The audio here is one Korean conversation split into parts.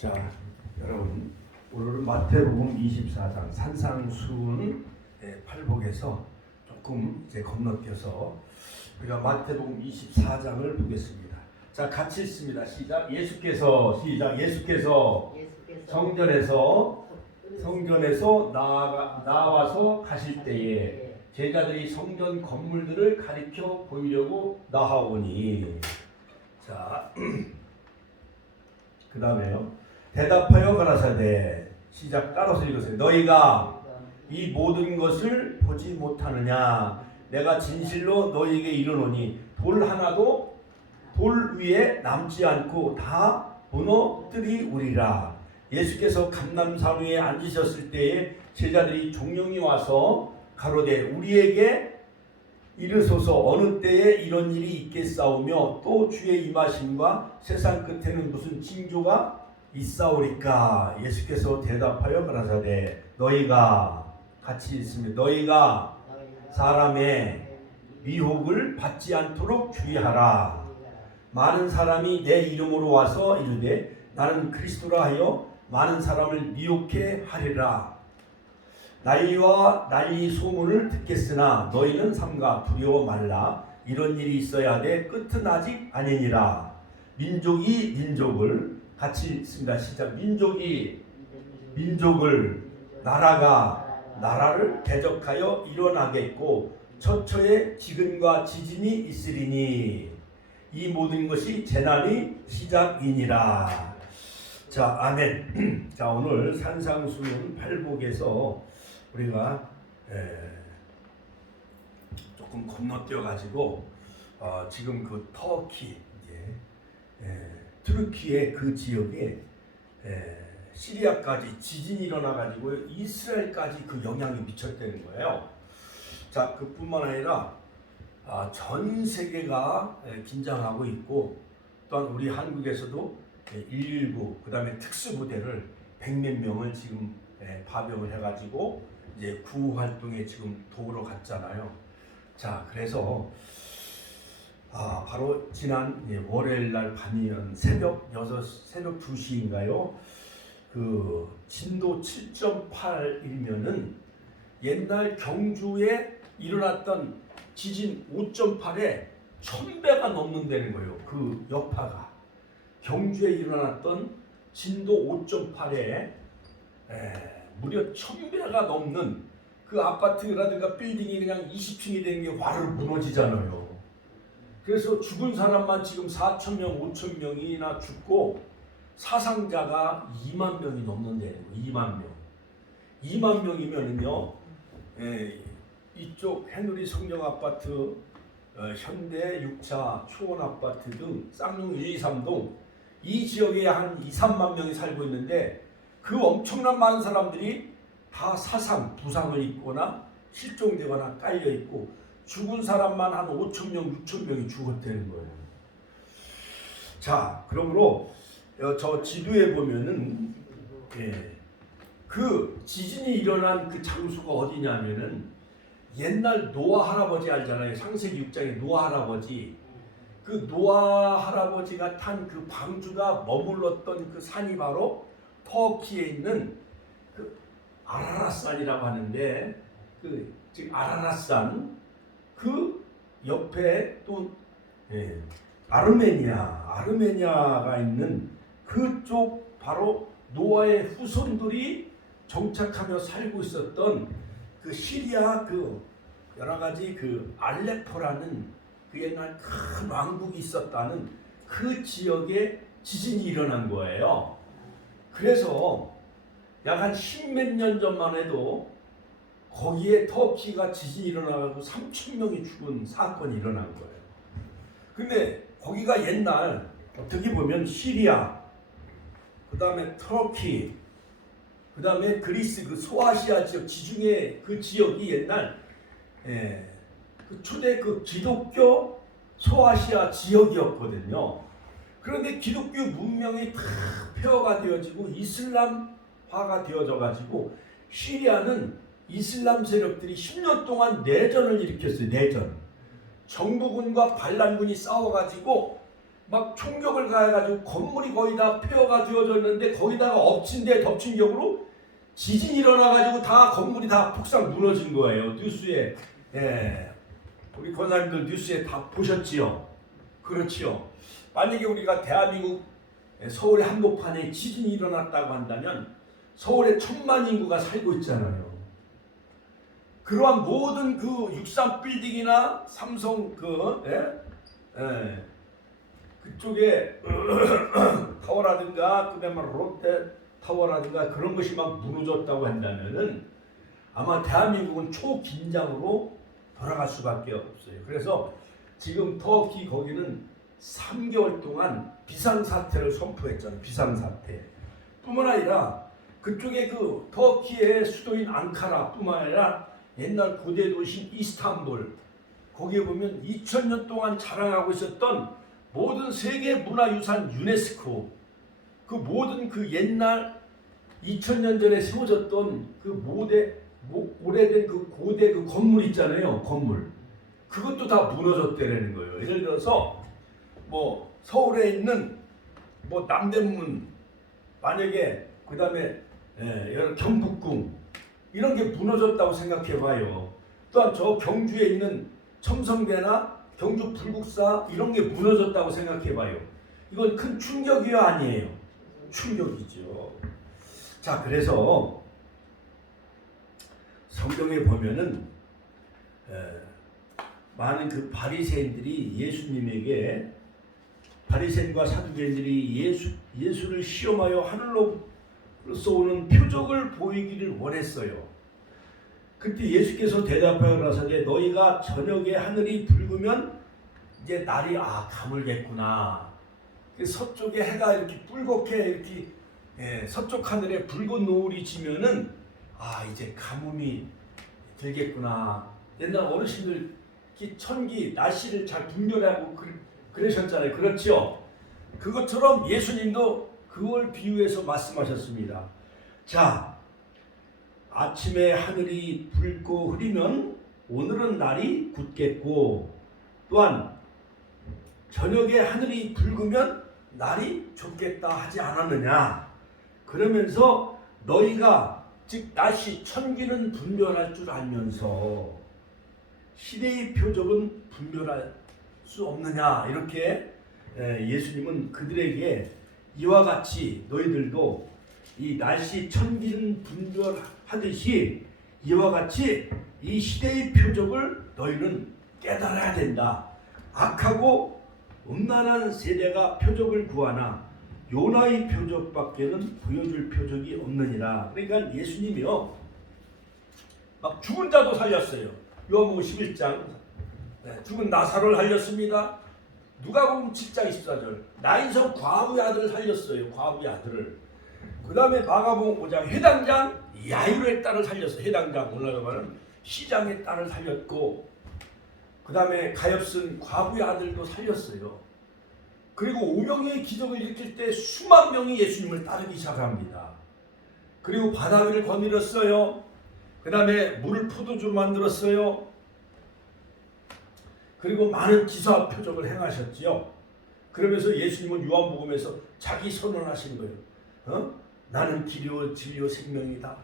자, 여러분, 오늘은 마태복음 24장 산상수훈 팔복에서 조금 이제 건너뛰어서 우리가 마태복음 24장을 보겠습니다. 자, 같이 읽습니다. 시작. 예수께서 성전에서 나와서 가실 때에 제자들이 성전 건물들을 가리켜 보이려고 나아오니. 자, 그 다음에요. 대답하여 가라사대. 시작. 따라서 읽으세요. 너희가 이 모든 것을 보지 못하느냐? 내가 진실로 너희에게 이르노니 돌 하나도 돌 위에 남지 않고 다 무너뜨리우리라. 예수께서 감람산 위에 앉으셨을 때에 제자들이 종용이 와서 가로되 우리에게 이르소서 어느 때에 이런 일이 있겠사오며 또 주의 임하심과 세상 끝에는 무슨 징조가 있사오리까? 예수께서 대답하여 가라사대 너희가 같이 있으면 너희가 사람의 미혹을 받지 않도록 주의하라. 많은 사람이 내 이름으로 와서 이르되 나는 그리스도라 하여 많은 사람을 미혹해 하리라. 난리와 난리 소문을 듣겠으나 너희는 삼가 두려워 말라. 이런 일이 있어야 하되 끝은 아직 아니니라. 민족이 민족을 같이 읽습니다. 시작. 민족이 민족을 나라가 나라를 대적하여 일어나겠고 처처에 지근과 지진이 있으리니 이 모든 것이 재난이 시작이니라. 자, 아멘. 자, 오늘 산상수훈 팔복에서 우리가 조금 건너뛰어 가지고 지금 그 터키 트르키의 그 지역에 시리아까지 지진이 일어나 가지고 이스라엘까지 그 영향이 미쳤다는 거예요. 자, 그뿐만 아니라 전 세계가 긴장하고 있고 또한 우리 한국에서도 119 그다음에 특수부대를 100몇 명을 지금 파병을 해가지고 이제 구호 활동에 지금 도우러 갔잖아요. 자, 그래서 바로 지난 월요일 날 밤이면 새벽 2시인가요? 그 진도 7.8이면은 옛날 경주에 일어났던 지진 5.8에 1000배가 넘는다는 거예요. 그 여파가 경주에 일어났던 진도 5.8에 무려 1000배가 넘는 그 아파트라든가 빌딩이 그냥 20층이 되는 게 와르르 무너지잖아요. 그래서 죽은 사람만 지금 4,000명, 5,000명이나 죽고 사상자가 2만 명이 넘는데 2만 명. 2만 명이면은요, 이쪽 해누리 성령 아파트, 현대 6차 초원 아파트 등 쌍용 1, 2, 3동 이 지역에 한 2, 3만 명이 살고 있는데 그 엄청난 많은 사람들이 다 부상을 입거나 실종되거나 깔려 있고 죽은 사람만 한 5,000명, 6,000명이 죽었다는 거예요. 자, 그러므로 저 지도에 보면은 그 지진이 일어난 그 장소가 어디냐면은 옛날 노아 할아버지 알잖아요. 창세기 6장에 노아 할아버지. 그 노아 할아버지가 탄 그 방주가 머물렀던 그 산이 바로 터키에 있는 그 아라랏산이라고 하는데 그 지금 아라랏산 그 옆에 또 아르메니아가 있는 그쪽 바로 노아의 후손들이 정착하며 살고 있었던 그 시리아 그 여러 가지 그 알레포라는 그 옛날 큰 왕국이 있었다는 그 지역에 지진이 일어난 거예요. 그래서 약 한 10몇 년 전만 해도 거기에 터키가 지진이 일어나고 3,000명이 죽은 사건이 일어난 거예요. 근데 거기가 옛날 어떻게 보면 시리아, 그 다음에 터키, 그 다음에 그리스 그 소아시아 지역 지중해 그 지역이 옛날 그 초대 그 기독교 소아시아 지역이었거든요. 그런데 기독교 문명이 다 폐허가 되어지고 이슬람화가 되어져 가지고 시리아는 이슬람 세력들이 10년 동안 내전을 일으켰어요. 내전. 정부군과 반란군이 싸워가지고 막 총격을 가해가지고 건물이 거의 다 폐허가 되어졌는데 거기다가 엎친 데 덮친 격으로 지진이 일어나가지고 다 건물이 다 폭삭 무너진 거예요. 뉴스에. 예. 우리 권사님들 뉴스에 다 보셨지요? 그렇지요. 만약에 우리가 대한민국 서울의 한복판에 지진이 일어났다고 한다면 서울에 1000만 인구가 살고 있잖아요. 그러한 모든 그 63 빌딩이나 삼성 그쪽에 타워라든가 그다음에 롯데 타워라든가 그런 것이 막 무너졌다고 한다면은 아마 대한민국은 초긴장으로 돌아갈 수밖에 없어요. 그래서 지금 터키 거기는 3개월 동안 비상사태를 선포했잖아요. 비상사태. 뿐만 아니라 그쪽에 그 터키의 수도인 앙카라뿐만 아니라 옛날 고대 도시 이스탄불 거기에 보면 2000년 동안 자랑하고 있었던 모든 세계 문화유산 유네스코 그 모든 그 옛날 2000년 전에 세워졌던 그 오래된 그 고대 그 건물 있잖아요. 건물. 그것도 다 무너졌다는 거예요. 예를 들어서 뭐 서울에 있는 뭐 남대문 만약에 그다음에 경복궁 이런 게 무너졌다고 생각해 봐요. 또한 저 경주에 있는 첨성대나 경주 불국사 이런 게 무너졌다고 생각해 봐요. 이건 큰 충격이요 아니에요? 충격이죠. 자, 그래서 성경에 보면은 많은 그 바리새인들이 예수님에게 바리새인과 사두개인들이 예수를 시험하여 하늘로서 오는 표적을 보이기를 원했어요. 그때 예수께서 대답하여 가라사대 너희가 저녁에 하늘이 붉으면 이제 날이 가물겠구나. 서쪽에 해가 이렇게 뿔겋게 이렇게 서쪽 하늘에 붉은 노을이 지면은 이제 가뭄이 들겠구나. 옛날 어르신들 천기 날씨를 잘 분별하고 그러셨잖아요. 그렇죠? 그것처럼 예수님도 그걸 비유해서 말씀하셨습니다. 자, 아침에 하늘이 붉고 흐리면 오늘은 날이 굳겠고 또한 저녁에 하늘이 붉으면 날이 좁겠다 하지 않았느냐. 그러면서 너희가 즉 날씨 천기는 분별할 줄 알면서 시대의 표적은 분별할 수 없느냐. 이렇게 예수님은 그들에게 이와 같이 너희들도 이 날씨 천기는 분별하듯이 이와 같이 이 시대의 표적을 너희는 깨달아야 된다. 악하고 음란한 세대가 표적을 구하나 요나의 표적밖에는 보여줄 표적이 없느니라. 그러니까 예수님이요 막 죽은 자도 살렸어요. 요한복음 11장 죽은 나사로를 살렸습니다. 누가복음 7장 24절 나인성 과부의 아들을 살렸어요. 과부의 아들을. 그 다음에 마가복음 5장 해당장 야이로의 딸을 살렸어요. 해당장 오늘날로 말하는 시장의 딸을 살렸고 그 다음에 가엾은 과부의 아들도 살렸어요. 그리고 오병이의 기적을 일으킬 때 수만 명이 예수님을 따르기 시작합니다. 그리고 바다 위를 거닐었어요. 그 다음에 물을 포도주로 만들었어요. 그리고 많은 기사 표적을 행하셨지요. 그러면서 예수님은 요한복음에서 자기 선언하신 거예요. 나는 길이요 진리요 생명이다.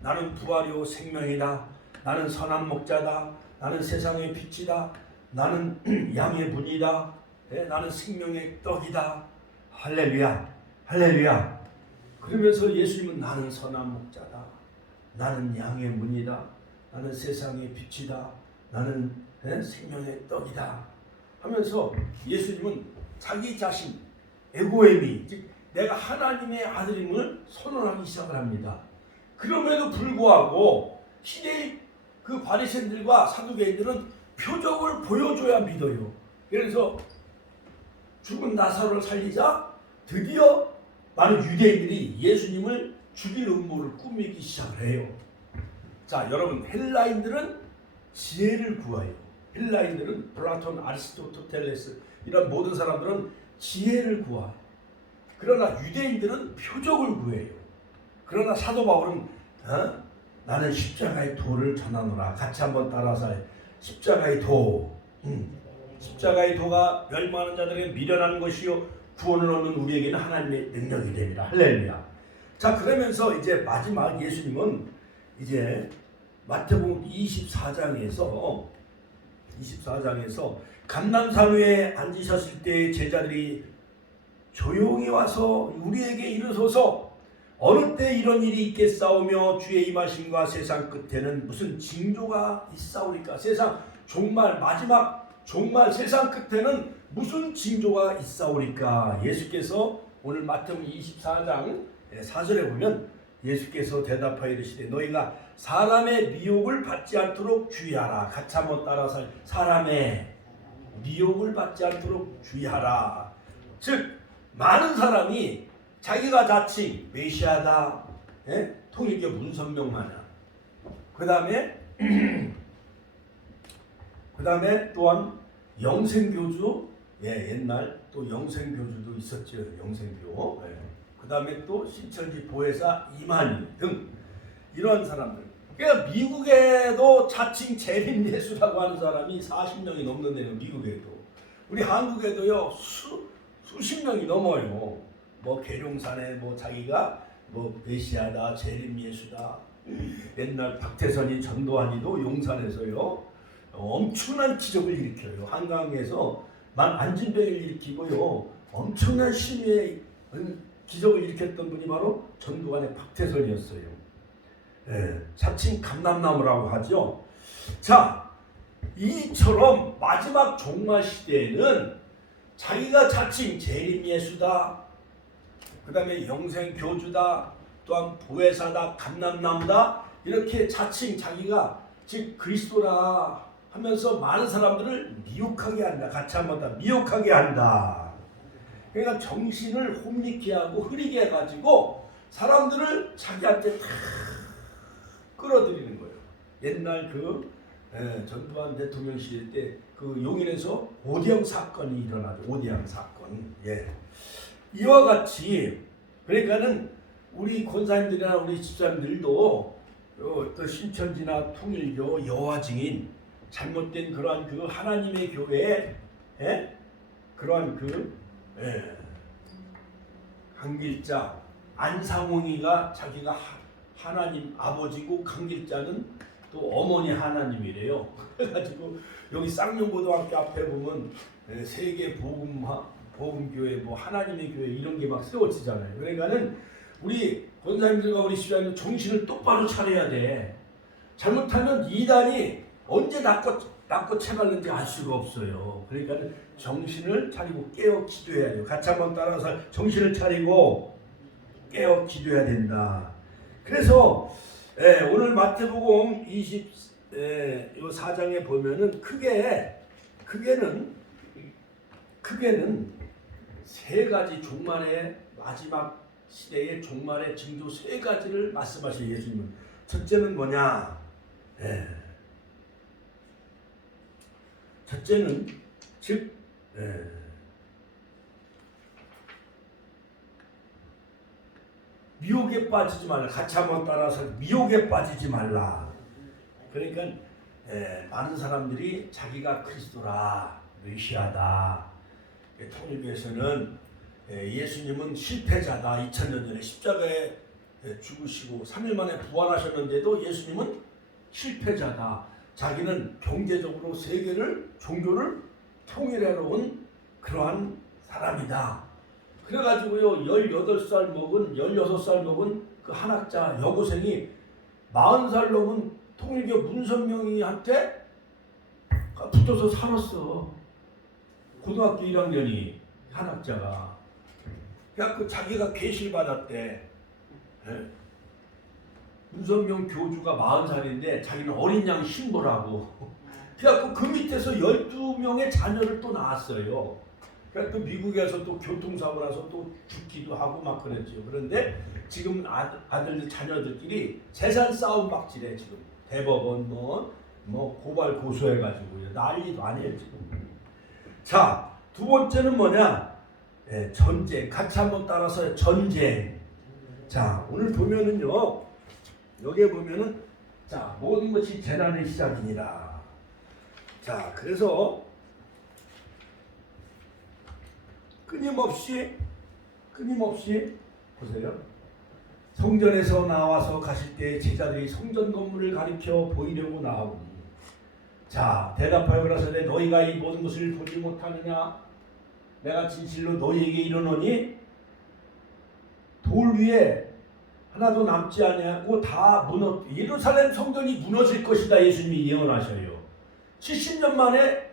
나는 부활이요 생명이다. 나는 선한 목자다. 나는 세상의 빛이다. 나는 양의 문이다. 나는 생명의 떡이다. 할렐루야. 할렐루야. 그러면서 예수님은 나는 선한 목자다. 나는 양의 문이다. 나는 세상의 빛이다. 나는 생명의 떡이다. 하면서 예수님은 자기 자신 에고에미 즉 내가 하나님의 아들임을 선언하기 시작을 합니다. 그럼에도 불구하고 시대의 그 바리새인들과 사두개인들은 표적을 보여줘야 믿어요. 그래서 죽은 나사로를 살리자 드디어 많은 유대인들이 예수님을 죽일 음모를 꾸미기 시작을 해요. 자, 여러분 헬라인들은 지혜를 구해요. 헬라인들은 플라톤, 아리스토텔레스 이런 모든 사람들은 지혜를 구해요. 그러나 유대인들은 표적을 구해요. 그러나 사도 바울은 나는 십자가의 도를 전하노라. 같이 한번 따라서 십자가의 도. 십자가의 도가 멸망하는 자들에게 미련한 것이요 구원을 얻는 우리에게는 하나님의 능력이 됩니다. 할렐루야. 자, 그러면서 이제 마지막 예수님은 이제 마태복음 24장에서 감람산 위에 앉으셨을 때 제자들이 조용히 와서 우리에게 이르소서 어느 때 이런 일이 있겠사오며 주의 임하심과 세상 끝에는 무슨 징조가 있사오리까. 세상 종말, 마지막 종말 세상 끝에는 무슨 징조가 있사오리까. 예수께서 오늘 마태복음 24장 4절에 보면 예수께서 대답하여 이르시되 너희가 사람의 미혹을 받지 않도록 주의하라. 같이 한번 따라서 사람의 미혹을 받지 않도록 주의하라. 즉 많은 사람이 자기가 자칭 메시아다, 통일교 문선명 마냥, 그 다음에 또한 영생교주, 옛날 또 영생교주도 있었죠. 영생교. 그 다음에 또 신천지 보혜사 이만희 등 이런 사람들. 그러니까 미국에도 자칭 재림 예수라고 하는 사람이 40명이 넘는데요. 미국에도. 우리 한국에도요 수십 명이 넘어요. 뭐 계룡산에 뭐 자기가 뭐 메시아다, 재림 예수다. 옛날 박태선이 전도환이도 용산에서요 엄청난 기적을 일으켜요. 한강에서 안진병을 일으키고요 엄청난 심의의 기적을 일으켰던 분이 바로 전도환의 박태선이었어요. 자칭 감람나무라고 하죠. 자, 이처럼 마지막 종말 시대에는 자기가 자칭 재림 예수다, 그 다음에 영생 교주다, 또한 보혜사다, 감람나무다, 이렇게 자칭 자기가 즉 그리스도라 하면서 많은 사람들을 미혹하게 한다. 같이 한번 더 미혹하게 한다. 그러니까 정신을 혼미케 하고 흐리게 해가지고 사람들을 자기한테 다 끌어들이는 거예요. 옛날 전두환 대통령 시절 때 그 용인에서 오대양 사건이 일어나죠. 오대양 사건. 이와 같이 그러니까는 우리 권사님들이나 우리 집사님들도 또 신천지나 통일교 여호와 증인 잘못된 그러한 그 하나님의 교회에 그러한 강길자 안상홍이가 자기가 하나님 아버지고 강길자는 또 어머니 하나님이래요. 그래가지고 여기 쌍용고등학교 앞에 보면 세계 복음교회 뭐 하나님의 교회 이런 게 막 세워지잖아요. 그러니까는 우리 권사님들과 우리 시장님 정신을 똑바로 차려야 돼. 잘못하면 이단이 언제 낚고 채갈는지 알 수가 없어요. 그러니까 정신을 차리고 깨어 기도해야 돼요. 같이 한번 따라서 정신을 차리고 깨어 기도해야 된다. 그래서 오늘 마태복음 24장에 보면은 크게는 세 가지 종말의 마지막 시대의 종말의 징조 세 가지를 말씀하신 예수님은 첫째는 뭐냐? 첫째는 즉 미혹에 빠지지 말라. 같이 한번 따라서 미혹에 빠지지 말라. 그러니까 많은 사람들이 자기가 그리스도라, 메시아다. 통일교에서는 예수님은 실패자다. 2000년 전에 십자가에 죽으시고 3일 만에 부활하셨는데도 예수님은 실패자다. 자기는 경제적으로 세계를 종교를 통일하러 온 그러한 사람이다. 그래가지고요 16살 먹은 16살 먹은 그 한학자 여고생이 40살 넘은 통일교 문선명이한테 붙어서 살았어. 고등학교 1학년이 한학자가. 그래갖고 자기가 계시를 받았대. 문선명 교주가 40살인데 자기는 어린 양 신부라고. 그래갖고 그 밑에서 12명의 자녀를 또 낳았어요. 그러니까 또 미국에서 또 교통사고 나서 또 죽기도 하고 막 그랬죠. 그런데 지금 아들 자녀들끼리 재산 싸움 박질해 지금. 대법원 뭐 고발 고소해가지고요. 난리도 아니에요 지금. 자, 두 번째는 뭐냐? 전쟁. 같이 한번 따라서 전쟁. 자, 오늘 보면은요. 여기에 보면은 자, 모든 것이 재난의 시작이니라. 자, 그래서 끊임없이 보세요. 성전에서 나와서 가실 때 제자들이 성전 건물을 가리켜 보이려고 나오니 자 대답하여 가라사대 너희가 이 모든 것을 보지 못하느냐 내가 진실로 너희에게 이르노니 돌 위에 하나도 남지 아니하고 다 예루살렘 성전이 무너질 것이다. 예수님이 예언하셔요. 70년 만에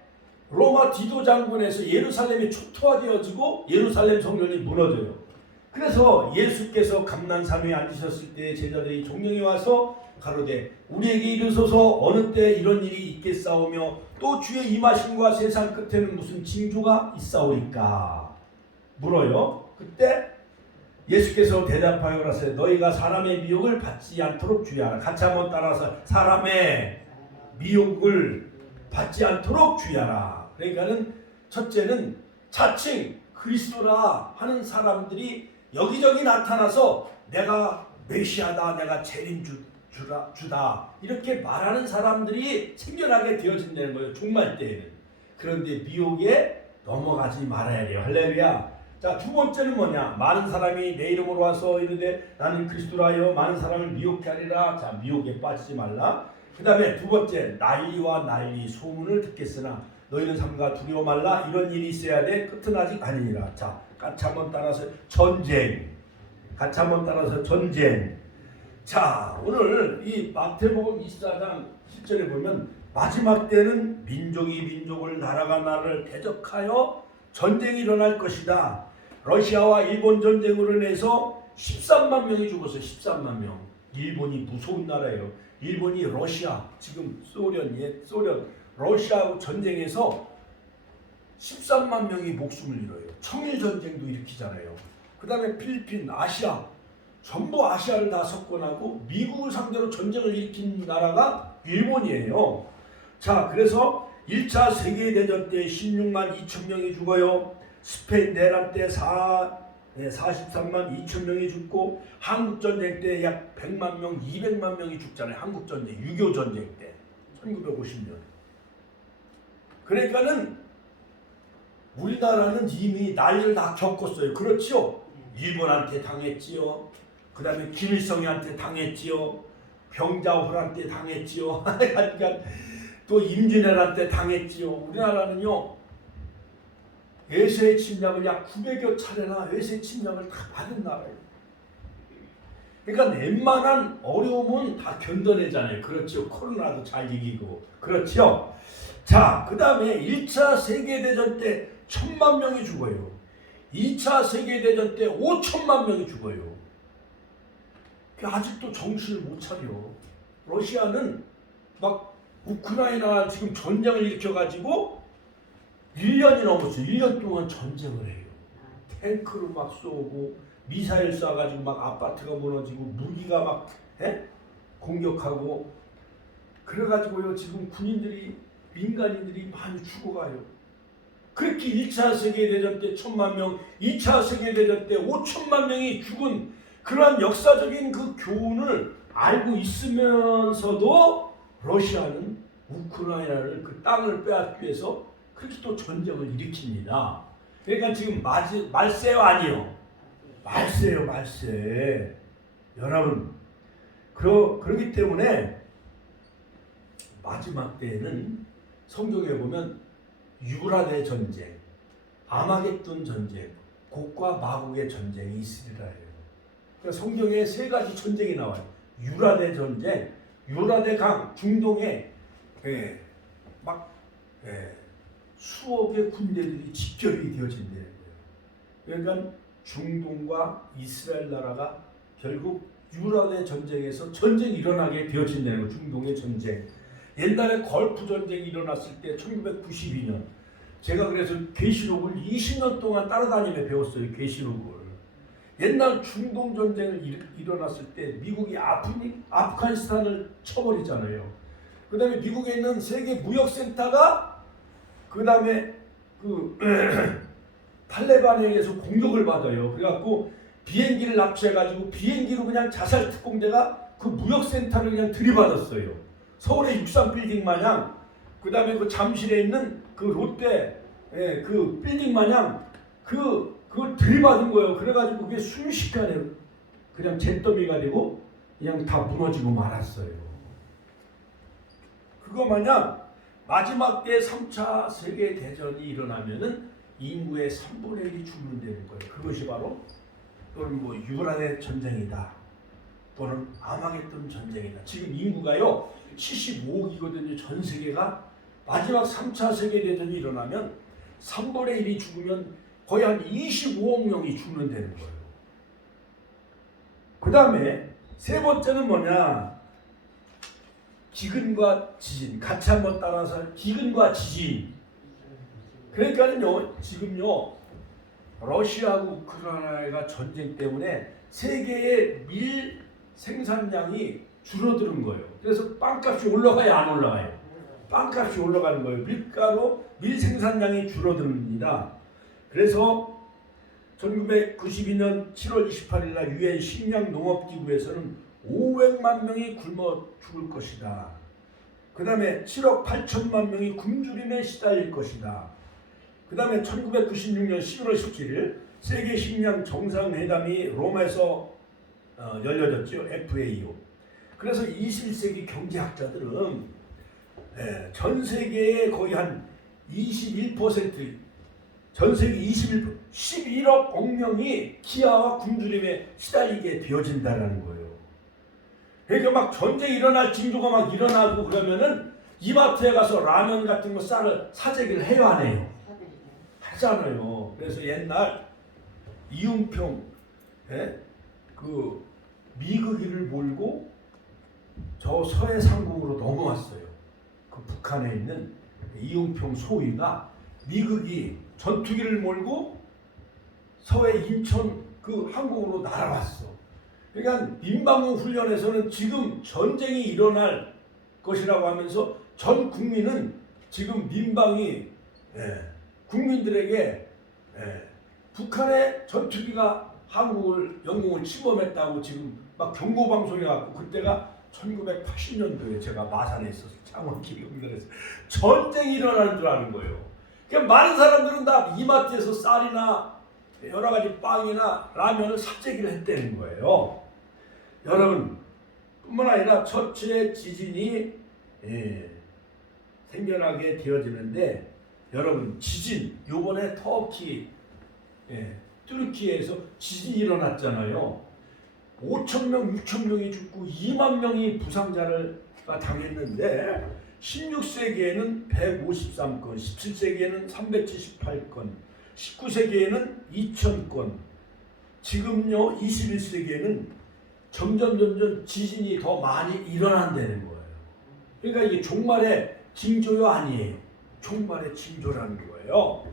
로마 디도 장군에서 예루살렘이 초토화되어지고 예루살렘 성전이 무너져요. 그래서 예수께서 감난산 위에 앉으셨을 때 제자들이 종령이 와서 가로되 우리에게 이르소서 어느 때 이런 일이 있겠사오며 또 주의 임하심과 세상 끝에는 무슨 징조가 있사오리까 물어요. 그때 예수께서 대답하여 가라사대 너희가 사람의 미혹을 받지 않도록 주의하라. 같이 한번 따라서 사람의 미혹을 받지 않도록 주의하라. 그러니까는 첫째는 자칭 그리스도라 하는 사람들이 여기저기 나타나서 내가 메시아다, 내가 주다 이렇게 말하는 사람들이 생겨나게 되어진다는 거예요. 종말 때에는. 그런데 미혹에 넘어가지 말아야 돼요. 할렐루야. 자, 두 번째는 뭐냐? 많은 사람이 내 이름으로 와서 이르되 나는 그리스도라 하여 많은 사람을 미혹케 하리라. 자, 미혹에 빠지지 말라. 그 다음에 두 번째, 난리와 난리 소문을 듣겠으나 너희는 삼가 두려워 말라. 이런 일이 있어야 돼. 끝은 아직 아니니라. 자, 같이 한번 따라서 전쟁. 같이 한번 따라서 전쟁. 자, 오늘 이 마태복음 24장 10절에 보면 마지막 때는 민족이 민족을 나라가 나라를 대적하여 전쟁이 일어날 것이다. 러시아와 일본 전쟁으로 인해서 13만 명이 죽었어요. 13만 명. 일본이 무서운 나라예요. 일본이 러시아, 지금 소련, 러시아하고 전쟁에서 13만 명이 목숨을 잃어요. 청일전쟁도 일으키잖아요. 그 다음에 필리핀, 아시아, 전부 아시아를 다 석권하고 미국을 상대로 전쟁을 일으킨 나라가 일본이에요. 자, 그래서 1차 세계대전 때 16만 2천 명이 죽어요. 스페인 내란 때 43만 2천 명이 죽고 한국전쟁 때 약 100만 명, 200만 명이 죽잖아요. 한국전쟁, 6.25 전쟁 때 1950년. 그러니까는 우리나라는 이미 난리를 다 겪었어요. 그렇죠? 일본한테 당했지요. 그 다음에 김일성한테 당했지요. 병자호란때 당했지요. 그러니까 또 임진왜란때 당했지요. 우리나라는요 외세 침략을 약 900여 차례나 외세 침략을 다 받은 나라예요. 그러니까 웬만한 어려움은 다 견뎌내잖아요. 그렇죠. 코로나도 잘 이기고. 그렇죠. 자, 그 다음에 1차 세계대전 때 1000만 명이 죽어요. 2차 세계대전 때 5천만 명이 죽어요. 아직도 정신을 못 차려. 러시아는 막 우크라이나 지금 전쟁을 일으켜가지고 1년이 넘었어요. 1년 동안 전쟁을 해요. 탱크로 막 쏘고 미사일 쏴가지고 막 아파트가 무너지고 무기가 막 공격하고 그래가지고요 지금 군인들이 민간인들이 많이 죽어가요. 그렇게 1차 세계대전 때 1000만 명, 2차 세계대전 때 5천만 명이 죽은 그러한 역사적인 그 교훈을 알고 있으면서도 러시아는 우크라이나를 그 땅을 빼앗기 위해서 그렇게 또 전쟁을 일으킵니다. 그러니까 지금 말세요 아니요? 말세요, 말세. 여러분, 그렇기 때문에 마지막 때에는 성경에 보면 유라대 전쟁, 아마겟돈 전쟁, 곡과 마곡의 전쟁이 있으리라 해요. 그러니까 성경에 세 가지 전쟁이 나와요. 유라대 전쟁, 유라대 강, 중동에 수억의 군대들이 집결이 되어진다는 거예요. 그러니까 중동과 이스라엘 나라가 결국 유라대 전쟁에서 전쟁이 일어나게 되어진다는 거예요. 중동의 전쟁. 옛날에 걸프 전쟁이 일어났을 때 1992년 제가 그래서 계시록을 20년 동안 따라다니며 배웠어요. 계시록을. 옛날 중동 전쟁을 일어났을 때 미국이 아프가니스탄을 쳐버리잖아요. 그 다음에 미국에 있는 세계 무역센터가 그 다음에 탈레반에 의해서 공격을 받아요. 그래갖고 비행기를 납치해가지고 비행기로 그냥 자살 특공대가 그 무역센터를 그냥 들이받았어요. 서울의 63빌딩 마냥 그 다음에 그 잠실에 있는 그 롯데 그 빌딩 마냥 그걸 들이받은 거예요. 그래가지고 그게 순식간에 그냥 잿더미가 되고 그냥 다 무너지고 말았어요. 그거 마냥 마지막 때 3차 세계대전이 일어나면은 인구의 3분의 1이 죽는다는 거예요. 그것이 바로 또는 뭐 유라의 전쟁이다. 또는 아마겟돈 전쟁이다. 지금 인구가요 75억이거든요. 전 세계가. 마지막 3차 세계대전이 일어나면 3분의 1이 죽으면 거의 한 25억 명이 죽는다는 거예요. 그 다음에 세 번째는 뭐냐? 기근과 지진. 같이 한번 따라서 기근과 지진. 그러니까는요 지금요 러시아하고 우크라이나가 전쟁 때문에 세계의 밀 생산량이 줄어드는 거예요. 그래서 빵값이 올라가요, 안 올라가요? 빵값이 올라가는 거예요. 밀 생산량이 줄어듭니다. 그래서 1992년 7월 28일 날 유엔 식량 농업기구에서는 500만 명이 굶어 죽을 것이다. 그 다음에 7억 8천만 명이 굶주림에 시달릴 것이다. 그 다음에 1996년 11월 17일 세계 식량 정상회담이 로마에서 열려졌죠. FAO. 그래서 21세기 경제학자들은 전 세계의 거의 한 21%, 전 세계 11억 명이 기아와 굶주림에 시달리게 되어진다는 거예요. 그러니까 막 전쟁이 일어날 징조가 막 일어나고 그러면은 이마트에 가서 라면 같은 거 사재기를 해요, 안 해요? 하잖아요. 그래서 옛날 이응평 그 미국인을 몰고 저 서해 상공으로 넘어왔어요. 그 북한에 있는 이응평 소위가 미국이 전투기를 몰고 서해 인천 그 항공으로 날아왔어. 그러니까 민방위 훈련에서는 지금 전쟁이 일어날 것이라고 하면서 전 국민은 지금 민방위 국민들에게 북한의 전투기가 영공을 침범했다고 지금 막 경고 방송이 왔고, 그때가 1980년도에 제가 마산에 있어서 창원기념관에서 전쟁이 일어나는 줄 아는 거예요. 그러니까 많은 사람들은 다 이마트에서 쌀이나 여러 가지 빵이나 라면을 삽재기를 했다는 거예요. 여러분, 뿐만 아니라 첫째 지진이 생겨나게 되어지는데, 여러분 지진, 요번에 터키 뚜르키에서 지진이 일어났잖아요. 5,000명, 6,000명이 죽고 2만 명이 부상자를 당했는데 16세기에는 153건, 17세기에는 378건, 19세기에는 2,000건, 지금요 21세기에는 점점 지진이 더 많이 일어난다는 거예요. 그러니까 이게 종말의 징조요, 아니에요? 종말의 징조라는 거예요.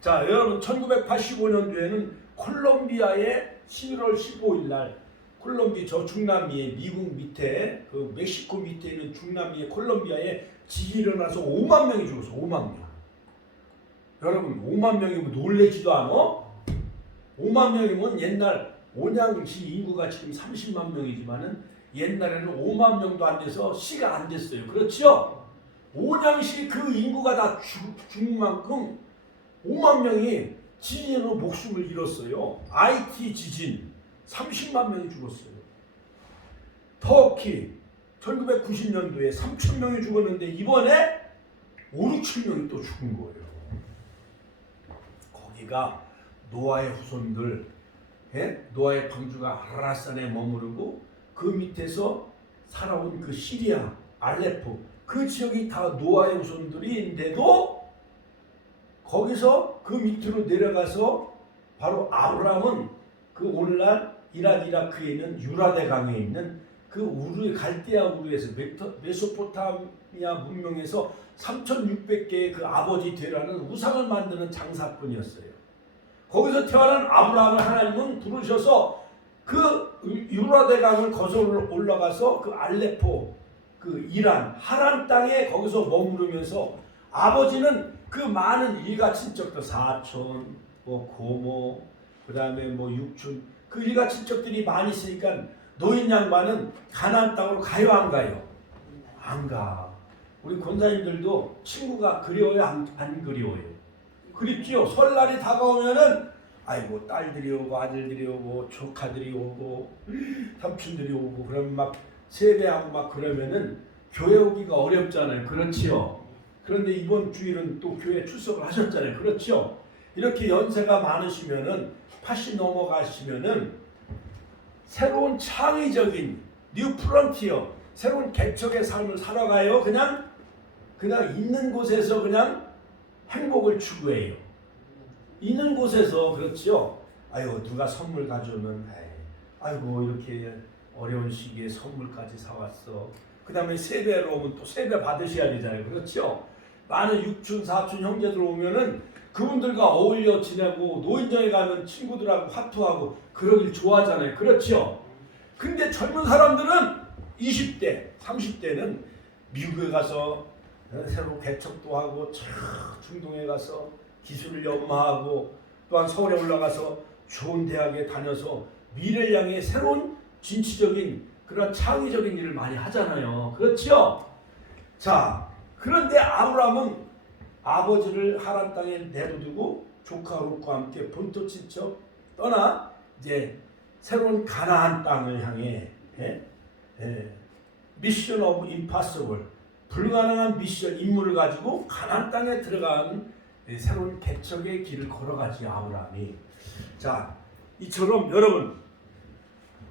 자, 여러분 1985년도에는 콜롬비아의 11월 15일 날 콜롬비 저 중남미의 미국 밑에 그 멕시코 밑에 있는 중남미의 콜롬비아에 지진이 일어나서 5만 명이 죽었어. 5만 명. 여러분 5만 명이면 놀래지도 않아? 5만 명이면 옛날 온양시 인구가 지금 30만 명이지만은 옛날에는 5만 명도 안 돼서 시가 안 됐어요. 그렇죠? 온양시 그 인구가 다 죽은 만큼 5만 명이 지진으로 목숨을 잃었어요. IT 지진 30만 명이 죽었어요. 터키 1990년도에 3천 명이 죽었는데 이번에 5, 6천 명이 또 죽은 거예요. 거기가 노아의 후손들, 노아의 방주가 아라산에 머무르고 그 밑에서 살아온 그 시리아, 알레포 그 지역이 다 노아의 후손들인데도 거기서 그 밑으로 내려가서 바로 아브라함은 그 오늘날 이라크에 있는 유라데 강에 있는 그 갈대아 우르에서 메소포타미아 문명에서 3,600개의 그 아버지 되라는 우상을 만드는 장사꾼이었어요. 거기서 태어난 아브라함을 하나님은 부르셔서 그 유라데 강을 거슬러 올라가서 그 알레포, 그 이란, 하란 땅에 거기서 머무르면서 아버지는 그 많은 일가 친척들, 사촌, 뭐 고모, 그 다음에 뭐 육촌, 그 일가 친척들이 많이 있으니까 노인 양반은 가나안 땅으로 가요, 안 가요? 안 가. 우리 권사님들도 친구가 그리워요, 안 그리워요? 그립지요. 설날이 다가오면은 아이고 딸들이 오고 아들들이 오고 조카들이 오고 삼촌들이 오고 그러면 막 세배하고 막 그러면은 교회 오기가 어렵잖아요. 그렇지요. 그런데 이번 주일은 또 교회 출석을 하셨잖아요. 그렇지요. 이렇게 연세가 많으시면은 80 넘어가시면은 새로운 창의적인 뉴 프론티어, 새로운 개척의 삶을 살아가요. 그냥 있는 곳에서 그냥 행복을 추구해요. 있는 곳에서. 그렇지요. 아유 누가 선물 가져오면 아이고 이렇게 어려운 시기에 선물까지 사왔어. 그 다음에 세배로 오면 또 세배 받으셔야 되잖아요. 그렇죠? 많은 육촌, 사촌, 형제들 오면은 그분들과 어울려 지내고 노인정에 가면 친구들하고 화투하고 그러길 좋아하잖아요. 그렇죠? 근데 젊은 사람들은 20대, 30대는 미국에 가서 새로 개척도 하고 중동에 가서 기술을 연마하고 또한 서울에 올라가서 좋은 대학에 다녀서 미래를 향해 새로운 진취적인 그런 창의적인 일을 많이 하잖아요. 그렇죠? 자, 그런데 아브라함은 아버지를 하란 땅에 내버리고 조카 롯과 함께 본토 친척 떠나 이제 새로운 가나안 땅을 향해 미션 오브 임파서블, 불가능한 미션 임무를 가지고 가나안 땅에 들어간 새로운 개척의 길을 걸어가지 아브라함이. 자, 이처럼 여러분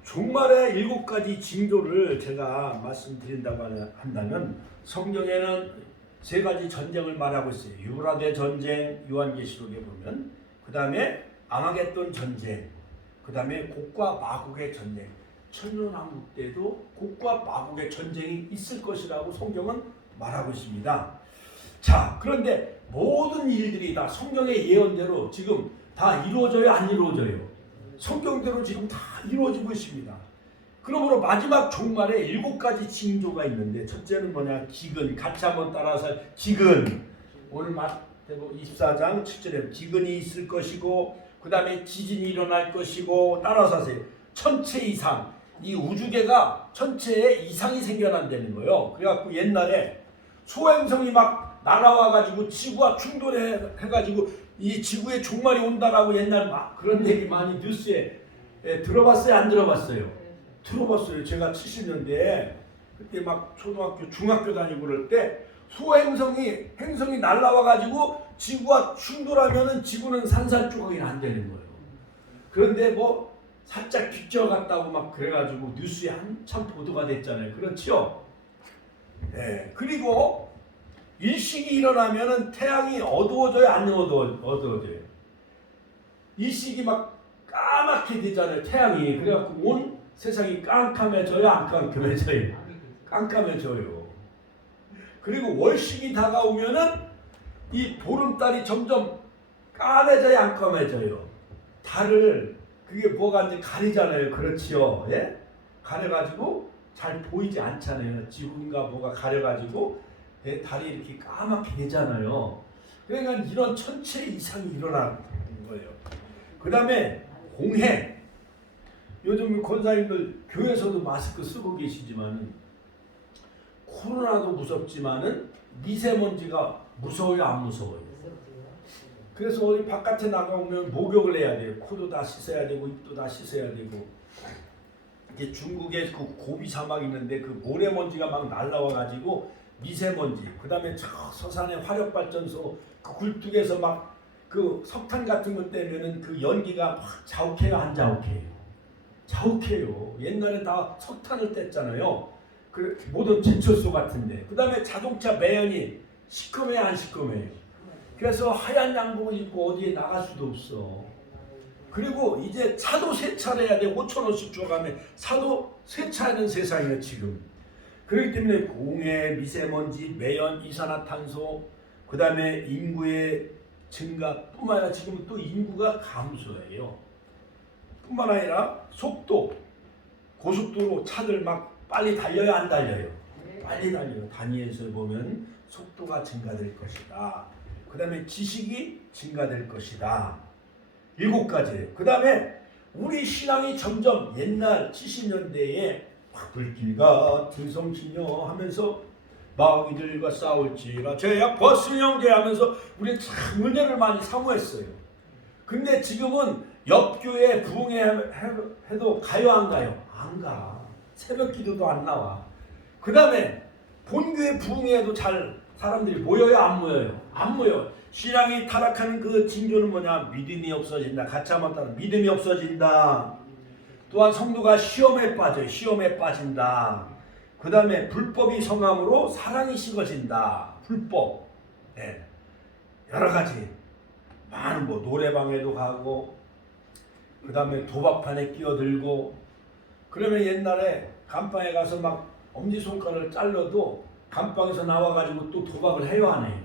종말의 7가지 징조를 제가 말씀드린다고 한다면 성경에는 3가지 전쟁을 말하고 있어요. 유브라데 전쟁 요한계시록에 보면, 그 다음에 아마겟돈 전쟁, 그 다음에 곡과 마곡의 전쟁. 천년왕국 때도 곡과 마곡의 전쟁이 있을 것이라고 성경은 말하고 있습니다. 자, 그런데 모든 일들이 다 성경의 예언대로 지금 다 이루어져요, 안 이루어져요? 성경대로 지금 다 이루어지고 있습니다. 그러므로 마지막 종말에 7가지 징조가 있는데, 첫째는 뭐냐? 기근. 같이 한번 따라서 기근. 오늘 마태복음 24장 7절에 기근이 있을 것이고, 그 다음에 지진이 일어날 것이고, 따라서 하세요. 천체 이상. 이 우주계가 천체에 이상이 생겨난다는 거예요. 그래갖고 옛날에 소행성이 막 날아와가지고 지구와 충돌해가지고 이 지구의 종말이 온다라고 옛날 막 그런 얘기 많이 뉴스에 들어봤어요? 안 들어봤어요? 들어봤어요. 제가 70년대에 그때 막 초등학교, 중학교 다니고 그럴 때 행성이 날아와가지고 지구와 충돌하면은 지구는 산산조각이 안 되는 거예요. 그런데 뭐 살짝 비껴갔다고 막 그래가지고 뉴스에 한참 보도가 됐잖아요. 그렇죠? 그리고 일식이 일어나면은 태양이 어두워져요, 안 어두워져요? 일식이 막 까맣게 되잖아요, 태양이. 그래갖고 온 세상이 깜깜해져요, 안 깜깜해져요? 깜깜해져요. 그리고 월식이 다가오면은 이 보름달이 점점 까매져요, 안 까매져요? 달을 그게 뭐가 이제 가리잖아요. 그렇지요? 예? 가려가지고 잘 보이지 않잖아요. 지구인가 뭐가 가려가지고 달이 이렇게 까맣게 되잖아요. 그러니까 이런 천체 이상이 일어나는 거예요. 그 다음에 공해. 요즘 권사님들 교회에서도 마스크 쓰고 계시지만 코로나도 무섭지만은 미세먼지가 무서워요, 안 무서워요? 그래서 어디 바깥에 나가오면 목욕을 해야 돼요. 코도 다 씻어야 되고 입도 다 씻어야 되고. 이제 중국에 그 고비 사막 있는데 그 모래먼지가 막 날라와가지고 미세먼지. 그 다음에 저 서산의 화력발전소 그 굴뚝에서 막 그 석탄 같은 것 때문에는 그 연기가 막 자욱해요, 안 자욱해요? 자욱해요. 옛날에 다 석탄을 뗐잖아요. 그 모든 제철소 같은데. 그 다음에 자동차 매연이 시커매요, 안 시커매요? 그래서 하얀 양복을 입고 어디에 나갈 수도 없어. 그리고 이제 차도 세차를 해야 돼. 5,000원씩 줘가면 차도 세차하는 세상이에요 지금. 그렇기 때문에 공해, 미세먼지, 매연, 이산화탄소, 그 다음에 인구의 증가뿐만 아니라 지금 또 인구가 감소해요. 뿐만 아니라 속도, 고속도로 차들 막 빨리 달려요, 안 달려요? 빨리 달려요. 다니엘서 보면 속도가 증가될 것이다. 그 다음에 지식이 증가될 것이다. 7가지. 그 다음에 우리 신앙이 점점 옛날 70년대에 불길 같은 성신여 하면서 마귀들과 싸울지라 제약 벗을 형제하면서 우리 참 은혜를 많이 사모했어요. 근데 지금은 옆 교회 부흥회도 가요 안 가요? 안 가. 새벽 기도도 안 나와. 그 다음에 본교회 부흥회도 잘 사람들이 모여요 안 모여요? 안 모여. 신앙이 타락하는 그 징조는 뭐냐? 믿음이 없어진다. 같이 한번 따라. 믿음이 없어진다. 또한 성도가 시험에 빠져요. 시험에 빠진다. 그 다음에 불법이 성함으로 사랑이 식어진다. 불법. 네. 여러 가지. 많은 뭐 노래방에도 가고 그 다음에 도박판에 끼어들고 그러면 옛날에 감방에 가서 막 엄지손가락을 잘라도 감방에서 나와가지고 또 도박을 해요 안 해요?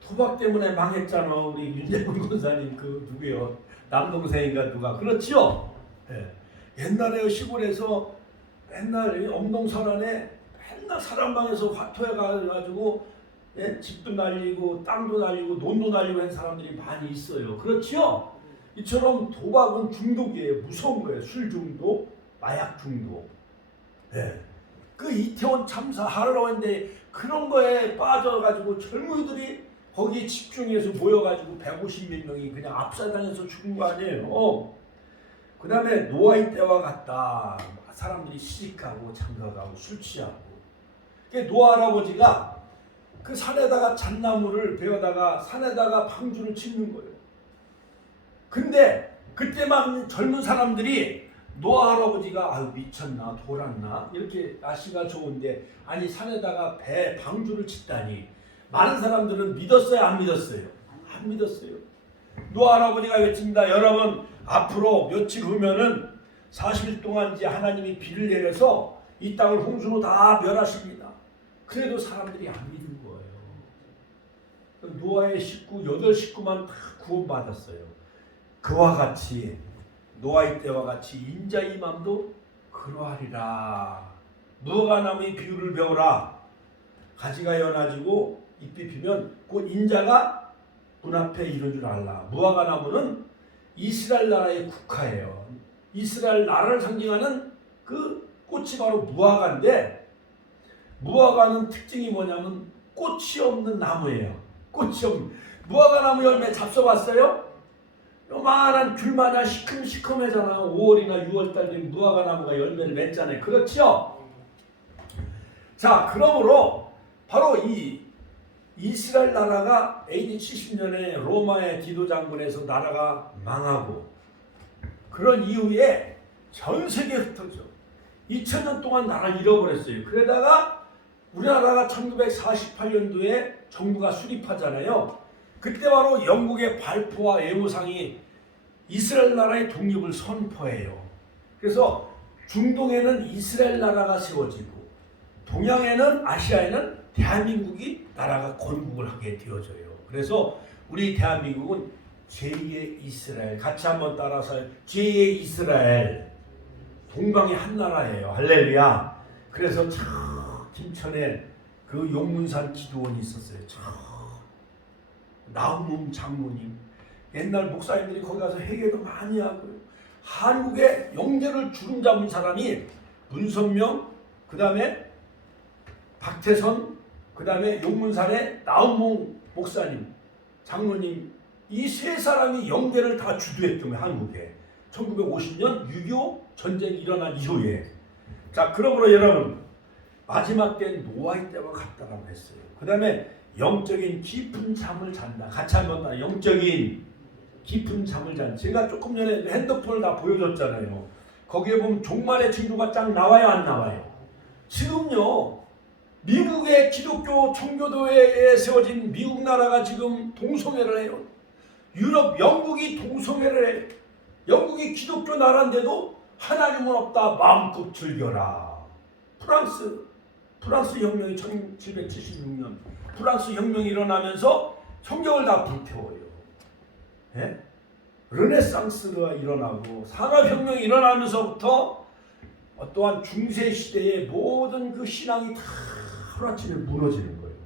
도박 때문에 망했잖아. 우리 윤재문 권사님 그 누구요? 남동생인가 누가 그렇지요? 네. 옛날에 시골에서 맨날 엄동설안에 맨날 사람방에서 화토해 가지고 예? 집도 날리고 땅도 날리고 논도 날리고 한 사람들이 많이 있어요. 그렇지요? 이처럼 도박은 중독이에요. 무서운 거예요. 술 중독, 마약 중독. 예. 그 이태원 참사 하려고 했는데 그런 거에 빠져가지고 젊은이들이 거기에 집중해서 모여가지고 150몇 명이 그냥 압사당해서 죽은 거 아니에요. 그 다음에 노아의 때와 같다. 사람들이 시집가고 장가가고 술 취하고. 노아 할아버지가 그 산에다가 잣나무를 베어다가 산에다가 방주를 짓는 거예요. 근데 그때만 젊은 사람들이 노아 할아버지가 아유 미쳤나 돌았나 이렇게 날씨가 좋은데 아니 산에다가 방주를 짓다니 많은 사람들은 믿었어요 안 믿었어요? 안 믿었어요. 노아 할아버지가 외칩니다. 여러분 앞으로 며칠 후면은 40일 동안 이제 하나님이 비를 내려서 이 땅을 홍수로 다 멸하십니다. 그래도 사람들이 안 믿은 거예요. 노아의 식구 8식구만 다 구원받았어요. 그와 같이 노아의 때와 같이 인자의 맘도 그러하리라. 무화과 나무의 비유를 배우라. 가지가 연해지고 잎이 피면 곧 인자가 눈앞에 이른 줄 알라. 무화과 나무는 이스라엘 나라의 국화예요. 이스라엘 나라를 상징하는 그 꽃이 바로 무화과인데 무화과는 특징이 뭐냐면 꽃이 없는 나무예요. 꽃이 없는 무화과 나무 열매 잡숴봤어요? 요만한 귤마냥 시큼시큼하잖아. 5월이나 6월달 되면 무화과 나무가 열매를 맺잖아요. 그렇죠? 자, 그러므로 바로 이 이스라엘 나라가 AD 70년에 로마의 디도 장군에서 나라가 망하고 그런 이후에 전 세계에 흩어져 2000년 동안 나라를 잃어버렸어요. 그러다가 우리나라가 1948년도에 정부가 수립하잖아요. 그때 바로 영국의 발포와 애호상이 이스라엘 나라의 독립을 선포해요. 그래서 중동에는 이스라엘 나라가 세워지고 동양에는 아시아에는 대한민국이 나라가 건국을 하게 되어져요. 그래서 우리 대한민국은 제2의 이스라엘 같이 한번 따라서 제2의 이스라엘 동방의 한 나라예요. 할렐루야. 그래서 참 김천에 그 용문산 기도원이 있었어요. 참 나훈 장모님 옛날 목사님들이 거기 가서 회개도 많이 하고요. 한국의 영재를 주름 잡은 사람이 문선명, 그 다음에 박태선, 그 다음에 용문산의 나훈 목사님, 장로님 이 세 사람이 영재를 다 주도했던 거예요. 한국에 1950년 6.25 전쟁이 일어난 이후에. 자, 그러므로 여러분 마지막 때는 노아의 때와 같다라고 했어요. 그 다음에 영적인 깊은 잠을 잔다. 같이 한번 다 영적인 깊은 잠을 잔다. 제가 조금 전에 핸드폰을 다 보여줬잖아요. 거기에 보면 종말의 징조가 쫙 나와요 안 나와요? 지금요 미국의 기독교 청교도에 세워진 미국 나라가 지금 동성애를 해요. 유럽 영국이 동성애를 해요. 영국이 기독교 나라인데도 하나님은 없다. 마음껏 즐겨라. 프랑스 혁명이 1776년 프랑스 혁명이 일어나면서 성경을 다 불태워요. 예? 르네상스가 일어나고 산업혁명이 일어나면서부터 또한 중세시대의 모든 그 신앙이 다 하루아침에 무너지는 거예요.